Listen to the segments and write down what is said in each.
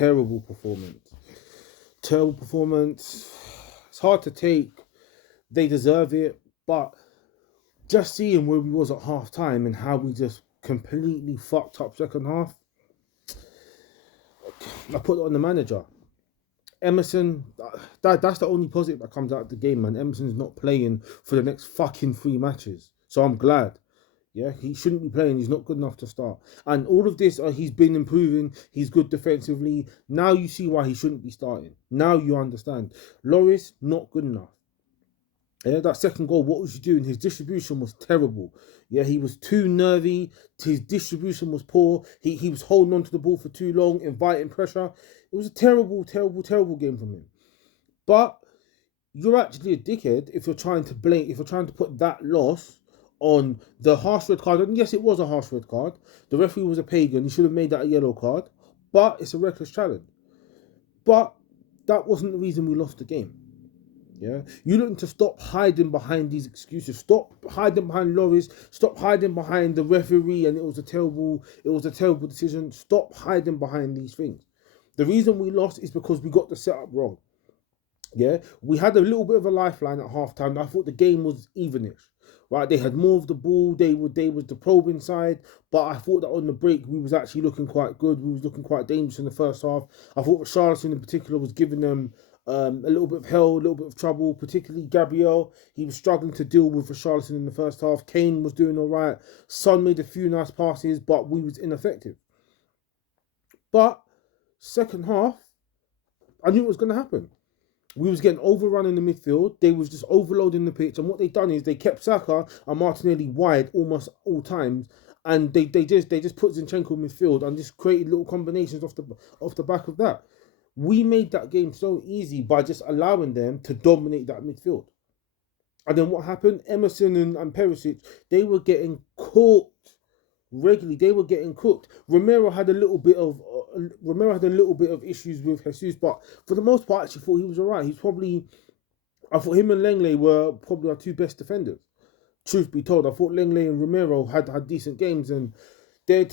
terrible performance. Terrible performance. It's hard to take. They deserve it, but just seeing where we was at half time and how we just completely fucked up second half, I put it on the manager. Emerson, that's the only positive that comes out of the game, man. Emerson's not playing for the next fucking 3 matches. So I'm glad. Yeah, he shouldn't be playing. He's not good enough to start. And all of this, he's been improving. He's good defensively. Now you see why he shouldn't be starting. Now you understand. Lloris, not good enough. Yeah, that second goal, what was he doing? His distribution was terrible. Yeah, he was too nervy. His distribution was poor. He was holding on to the ball for too long, inviting pressure. It was a terrible, terrible, terrible game from him. But you're actually a dickhead if you're trying to put that loss on the harsh red card. And yes, it was a harsh red card. The referee was a pagan. He should have made that a yellow card. But it's a reckless challenge. But that wasn't the reason we lost the game. Yeah, you need to stop hiding behind these excuses. Stop hiding behind Lloris. Stop hiding behind the referee, and it was a terrible decision. Stop hiding behind these things. The reason we lost is because we got the setup wrong. Yeah, we had a little bit of a lifeline at halftime. I thought the game was evenish. Right, they had more of the ball. They was the probing side, but I thought that on the break we was actually looking quite good. We was looking quite dangerous in the first half. I thought Richarlison in particular was giving them a little bit of hell, a little bit of trouble, particularly Gabriel. He was struggling to deal with Richarlison in the first half. Kane was doing all right. Son made a few nice passes, but we was ineffective. But second half, I knew it was going to happen. We was getting overrun in the midfield. They was just overloading the pitch. And what they done is they kept Saka and Martinelli wide almost all times. And they just put Zinchenko in midfield and just created little combinations off the back of that. We made that game so easy by just allowing them to dominate that midfield. And then what happened? Emerson and Perisic, they were getting cooked regularly. They were getting cooked. Romero had a little bit of issues with Jesus, but for the most part, I actually thought he was alright. I thought him and Lenglet were probably our 2 best defenders. Truth be told, I thought Lenglet and Romero had decent games, and they're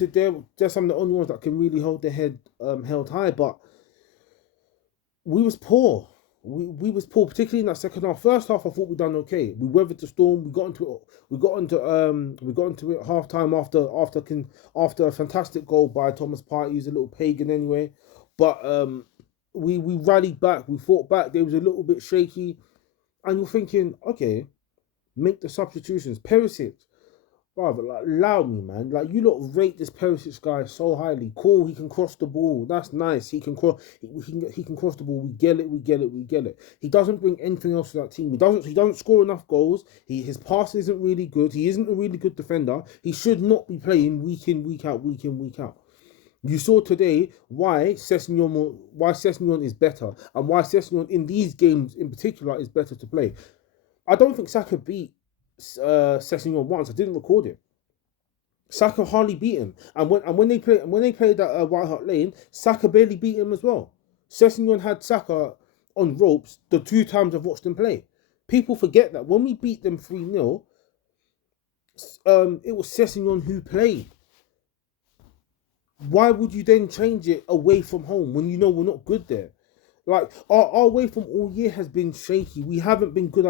some of the only ones that can really hold their head held high. But we was poor. We was poor, particularly in that second half. First half, I thought we done okay. We weathered the storm. We got into it half time after a fantastic goal by Thomas Partey. He's a little pagan anyway, but we rallied back. We fought back. They was a little bit shaky, and you're thinking, okay, make the substitutions. Perisic, brother, like, allow me, man. Like, you lot rate this Perisic guy so highly. Cool, he can cross the ball. That's nice. He can cross the ball. We get it. He doesn't bring anything else to that team. He doesn't score enough goals. His passing isn't really good. He isn't a really good defender. He should not be playing week in, week out. You saw today why Sessegnon is better, and why Sessegnon in these games in particular is better to play. I don't think Saka beat Sessegnon once. I didn't record it. Saka hardly beat him, and when they played at White Hart Lane, Saka barely beat him as well. Sessegnon had Saka on ropes the 2 times I've watched him play. People forget that when we beat them 3-0, it was Sessegnon who played. Why would you then change it away from home when you know we're not good there? Like, our away from all year has been shaky. We haven't been good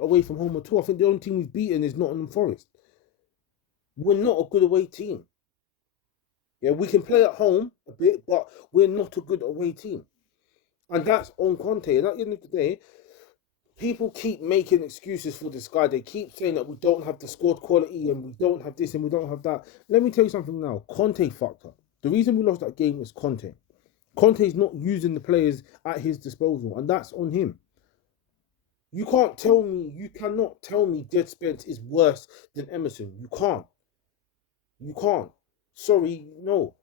away from home at all. I think the only team we've beaten is Nottingham Forest. We're not a good away team. Yeah, we can play at home a bit, but we're not a good away team. And that's on Conte. And at the end of the day, people keep making excuses for this guy. They keep saying that we don't have the squad quality and we don't have this and we don't have that. Let me tell you something now. Conte fucked up. The reason we lost that game was Conte. Conte's not using the players at his disposal, and that's on him. You cannot tell me Jed Spence is worse than Emerson. You can't. Sorry, no.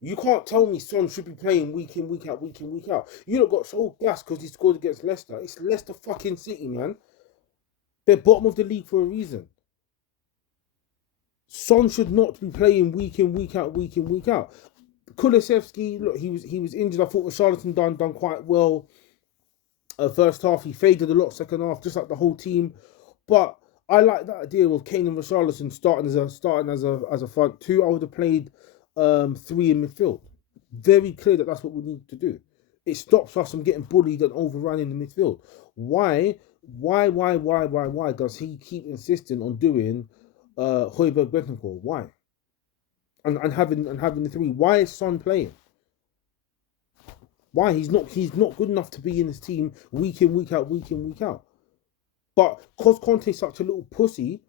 You can't tell me Son should be playing week in, week out. You lot got so gassed because he scored against Leicester. It's Leicester fucking City, man. They're bottom of the league for a reason. Son should not be playing week in, week out. Kulusevski, look, he was injured. I thought Richarlison done quite well. First half, he faded a lot. Second half, just like the whole team. But I like that idea of Kane and Richarlison starting as a front 2. I would have played 3 in midfield. very clear that that's what we need to do. It stops us from getting bullied and overrun in the midfield. Why does he keep insisting on doing Højbjerg Bentancur? Why? And having the three. Why is Son playing? Why? He's not good enough to be in this team week in, week out, week in, week out. But because Conte's such a little pussy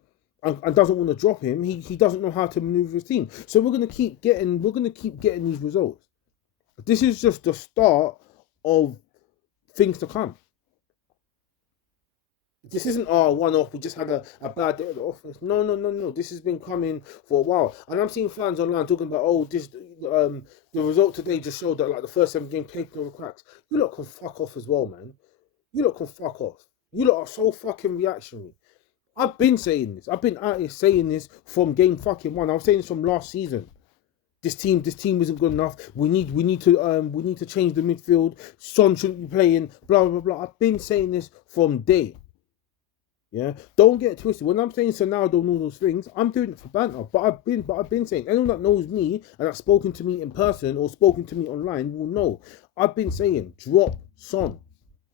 and doesn't want to drop him, he doesn't know how to maneuver his team. So we're gonna keep getting these results. This is just the start of things to come. This isn't our one-off. We just had a bad day at the office. No. This has been coming for a while, and I'm seeing fans online talking about, the result today just showed that like the first 7 games taking over cracks. You lot can fuck off as well, man. You lot can fuck off. You lot are so fucking reactionary. I've been saying this. I've been out here saying this from game fucking 1. I was saying this from last season. This team isn't good enough. We need to change the midfield. Son shouldn't be playing. Blah blah blah. I've been saying this from day. Yeah, don't get it twisted. When I'm saying Sonaldo and all those things, I'm doing it for banter. But I've been saying, anyone that knows me and that's spoken to me in person or spoken to me online will know. I've been saying, drop Son.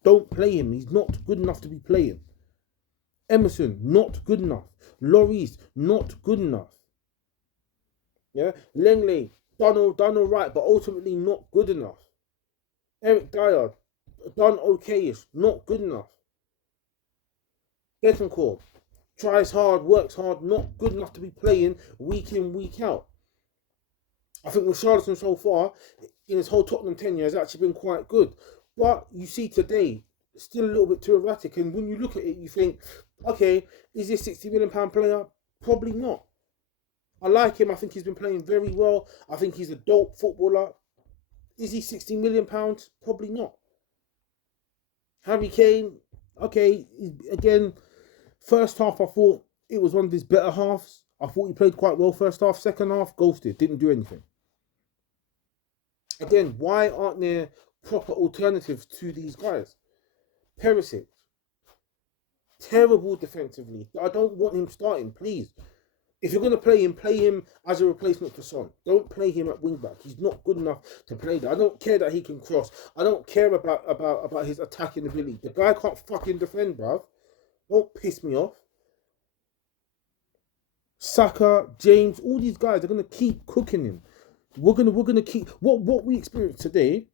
Don't play him. He's not good enough to be playing. Emerson, not good enough. Lloris, not good enough. Yeah, Lenglet, done all right, but ultimately not good enough. Eric Dyer, done okayish, not good enough. Bentancur, tries hard, works hard, not good enough to be playing week in, week out. I think Richarlison so far, in his whole Tottenham tenure, has actually been quite good. But you see today, still a little bit too erratic. And when you look at it, you think, okay, is this £60 million player? Probably not. I like him. I think he's been playing very well. I think he's a dope footballer. Is he £60 million? Probably not. Harry Kane, okay, again, first half I thought it was one of his better halves. I thought he played quite well first half. Second half, ghosted, didn't do anything. Again, why aren't there proper alternatives to these guys? Perisic, terrible defensively. I don't want him starting, please. If you're going to play him as a replacement for Son. Don't play him at wing back. He's not good enough to play there. I don't care that he can cross. I don't care about his attacking ability. The guy can't fucking defend, bruv. Don't piss me off. Saka, James, all these guys are going to keep cooking him. We're gonna keep what we experienced today.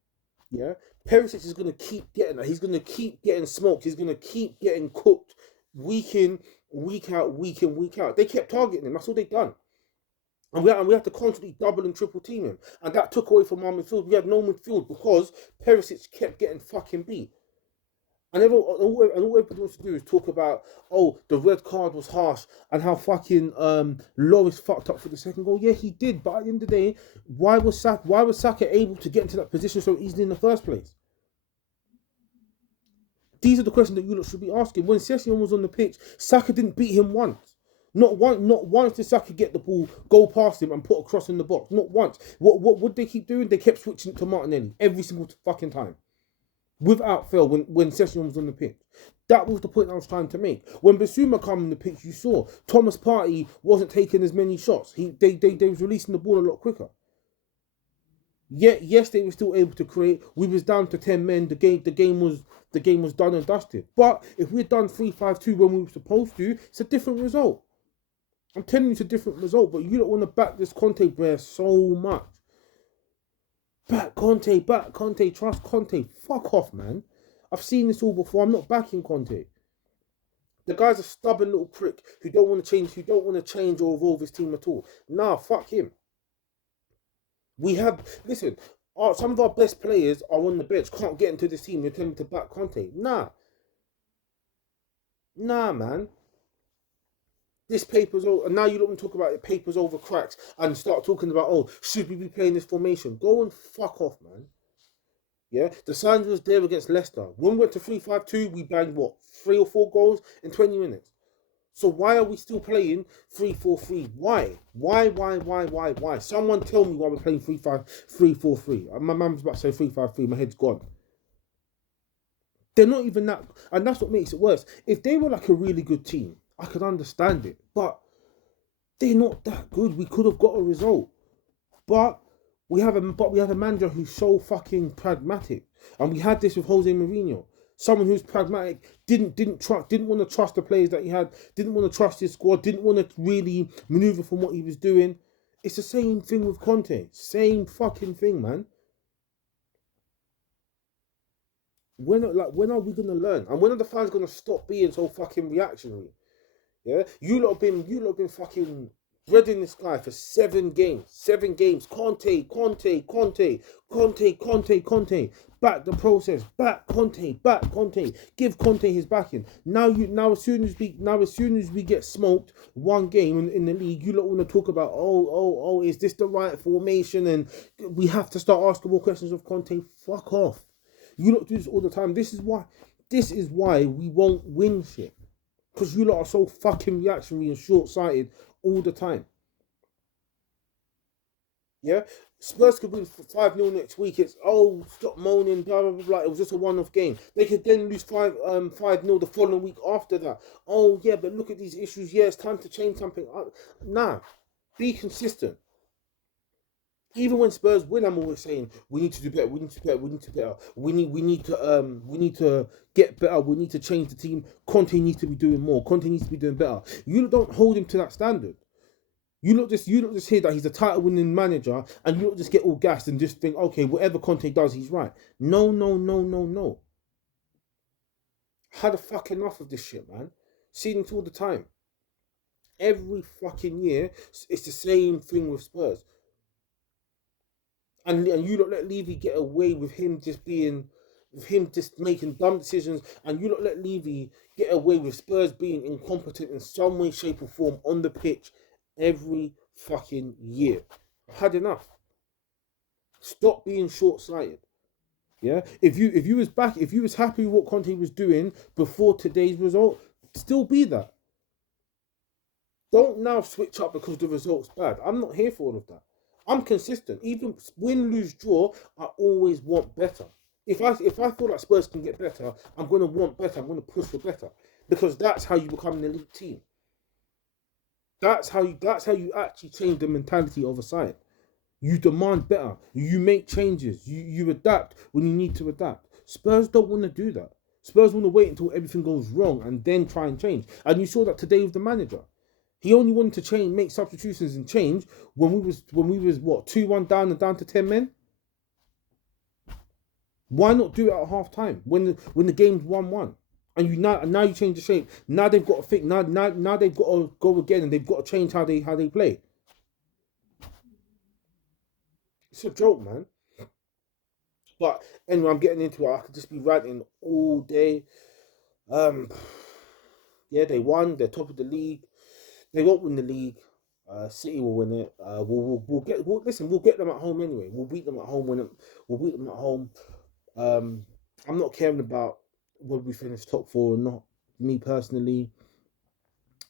Yeah, Perisic is going to keep getting that. He's going to keep getting smoked. He's going to keep getting cooked week in, week out, week in, week out. They kept targeting him. That's all they've done. And we had to constantly double and triple team him. And that took away from our midfield. We had no midfield because Perisic kept getting fucking beat. And all everybody wants to do is talk about, the red card was harsh and how fucking Lloris fucked up for the second goal. Yeah, he did. But at the end of the day, why was Saka able to get into that position so easily in the first place? These are the questions that you lot should be asking. When Sessegnon was on the pitch, Saka didn't beat him once. Not once did Saka get the ball, go past him and put a cross in the box. Not once. What would they keep doing? They kept switching it to Martinelli every single fucking time. Without fail, when Sessegnon was on the pitch. That was the point I was trying to make. When Bissouma came on the pitch, you saw Thomas Partey wasn't taking as many shots. They was releasing the ball a lot quicker. Yet, yes, they were still able to create. We was down to 10 men. The game was done and dusted. But if we'd done 3-5-2 when we were supposed to, it's a different result. I'm telling you, it's a different result. But you don't want to back this Conte bear so much. Back Conte, trust Conte. Fuck off, man. I've seen this all before. I'm not backing Conte. The guy's a stubborn little prick who don't want to change or evolve his team at all. Nah, fuck him. Some of our best players are on the bench, can't get into this team. You're telling me to back Conte. Nah, man. This paper's over. And now you don't talk about it, papers over cracks and start talking about, should we be playing this formation? Go and fuck off, man. Yeah, the signs was there against Leicester. When we went to 3-5-2, we banged 3 or 4 goals in 20 minutes. So why are we still playing 3-4-3? Why? Someone tell me why we're playing 3-4-3. My mum's about to say 3-5-3. My head's gone. They're not even that, and that's what makes it worse. If they were like a really good team, I could understand it, but they're not that good. We could have got a result, but But we have a manager who's so fucking pragmatic, and we had this with Jose Mourinho. Someone who's pragmatic, didn't want to trust the players that he had, didn't want to trust his squad, didn't want to really maneuver from what he was doing. It's the same thing with Conte. Same fucking thing, man. When are we gonna learn? And when are the fans gonna stop being so fucking reactionary? Yeah, you lot have been fucking breading this guy for 7 games. 7 games. Conte, Conte, Conte, Conte, Conte, Conte. Back the process. Back Conte. Back Conte. Give Conte his backing. Now as soon as we get smoked 1 game in the league, you lot want to talk about is this the right formation? And we have to start asking more questions of Conte. Fuck off. You lot do this all the time. This is why we won't win shit. Because you lot are so fucking reactionary and short-sighted all the time. Yeah? Spurs could win 5-0 next week. It's, stop moaning, blah, blah, blah, blah. It was just a one-off game. They could then lose 5-0 the following week after that. Oh, yeah, but look at these issues. Yeah, it's time to change something. Nah, be consistent. Even when Spurs win, I'm always saying we need to do better. We need to do better. We need to do better. We need to get better. We need to change the team. Conte needs to be doing more. Conte needs to be doing better. You don't hold him to that standard. You don't just hear that he's a title winning manager, and you don't just get all gassed and just think, okay, whatever Conte does, he's right. No, no, no, no, no. Had a fuck enough of this shit, man. Seen it all the time. Every fucking year, it's the same thing with Spurs. And you don't let Levy get away with him just making dumb decisions, and you don't let Levy get away with Spurs being incompetent in some way, shape, or form on the pitch every fucking year. I've had enough. Stop being short-sighted. Yeah. If you was happy with what Conte was doing before today's result, still be that. Don't now switch up because the result's bad. I'm not here for all of that. I'm consistent. Even win, lose, draw, I always want better. If I feel like Spurs can get better, I'm gonna want better. I'm gonna push for better. Because that's how you become an elite team. That's how you actually change the mentality of a side. You demand better. You make changes. You adapt when you need to adapt. Spurs don't want to do that. Spurs want to wait until everything goes wrong and then try and change. And you saw that today with the manager. He only wanted to change, make substitutions and change when we was what 2-1 down and down to 10 men. Why not do it at half time when the game's 1-1? And now you change the shape. Now they've got to think. Now they've got to go again, and they've got to change how they play. It's a joke, man. But anyway, I'm getting into it. I could just be ranting all day. Um, yeah, they won. They're top of the league. They won't win the league. City will win it. We'll get them at home anyway. We'll beat them at home. We'll beat them at home. I'm not caring about whether we finish top four or not. Me personally,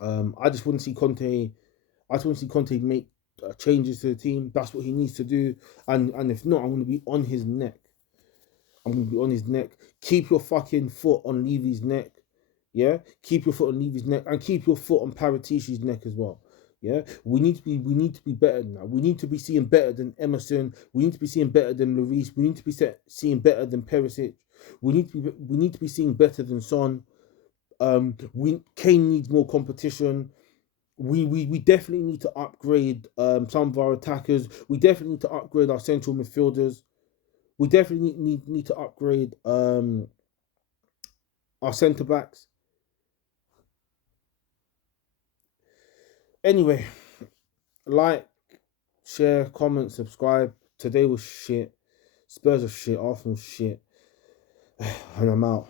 I just want to see Conte. I just want to see Conte make changes to the team. That's what he needs to do. And if not, I'm going to be on his neck. I'm going to be on his neck. Keep your fucking foot on Levy's neck. Yeah? Keep your foot on Levy's neck. And keep your foot on Paratici's neck as well. Yeah? We need to be better now. We need to be seeing better than Emerson. We need to be seeing better than Lloris. We need to be seeing better than Perisic. We need to be seeing better than Son. Kane needs more competition. We definitely need to upgrade some of our attackers. We definitely need to upgrade our central midfielders. We definitely need to upgrade our centre backs. Anyway, like, share, comment, subscribe. Today was shit. Spurs are shit. Arsenal shit. And I'm out.